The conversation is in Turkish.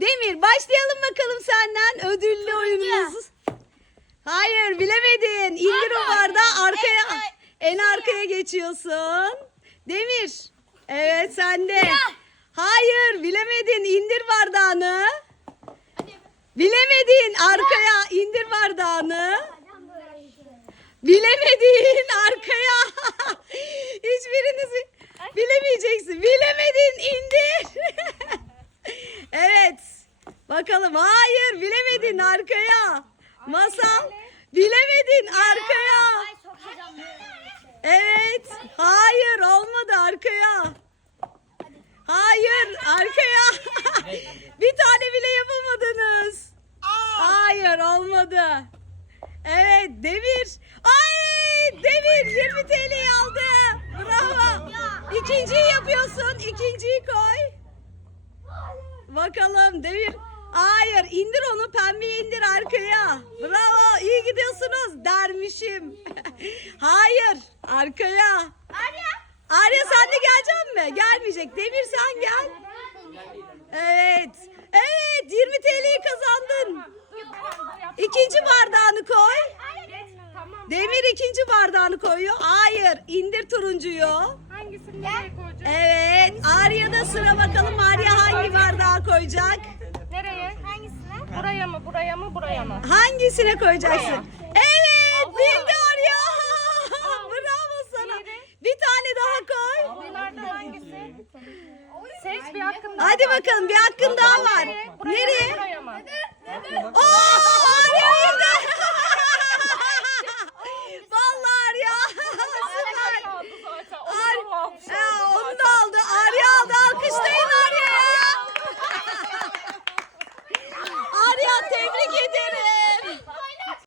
Demir başlayalım bakalım senden ödüllü oyunumuz. Hayır bilemedin. İndir o bardağı arkaya. En arkaya geçiyorsun. Demir. Evet sende. Hayır bilemedin. İndir bardağını. Bilemedin. Arkaya indir bardağını. Bilemedin arkaya. Hiçbiriniz bilemeyeceksin. Bilemedin indir. evet. Bakalım. Hayır bilemedin arkaya. Masal. Bilemedin arkaya. Evet. Hayır olmadı arkaya. Hayır arkaya. Bir tane bile yapamadınız. Hayır olmadı. Evet Demir. Ay Demir 20 TL'yi aldı. Bravo. İkinciyi yapıyorsun. İkinciyi koy. Bakalım Demir. Hayır indir onu pembeyi indir arkaya. Bravo iyi gidiyorsunuz dermişim. Hayır arkaya. Arya. Arya sen de gelecek mi? Gelmeyecek. Demir sen gel. Evet. Evet 20 TL'yi kazandın. İkinci bardağını koy. Demir ikinci bardağını koyuyor. Hayır indir turuncuyu. Hangisini nereye koyacağız? Evet. Arya'da sıra bakalım Arya hangi bardağı koyacak? Buraya mı, buraya mı, buraya mı? Hangisine koyacaksın? Evet bildi Arya. Bravo sana. Bir tane daha koy. Bunlardan hangisi? Seç bir hakkın Hadi bakalım bir hakkın daha var. Buraya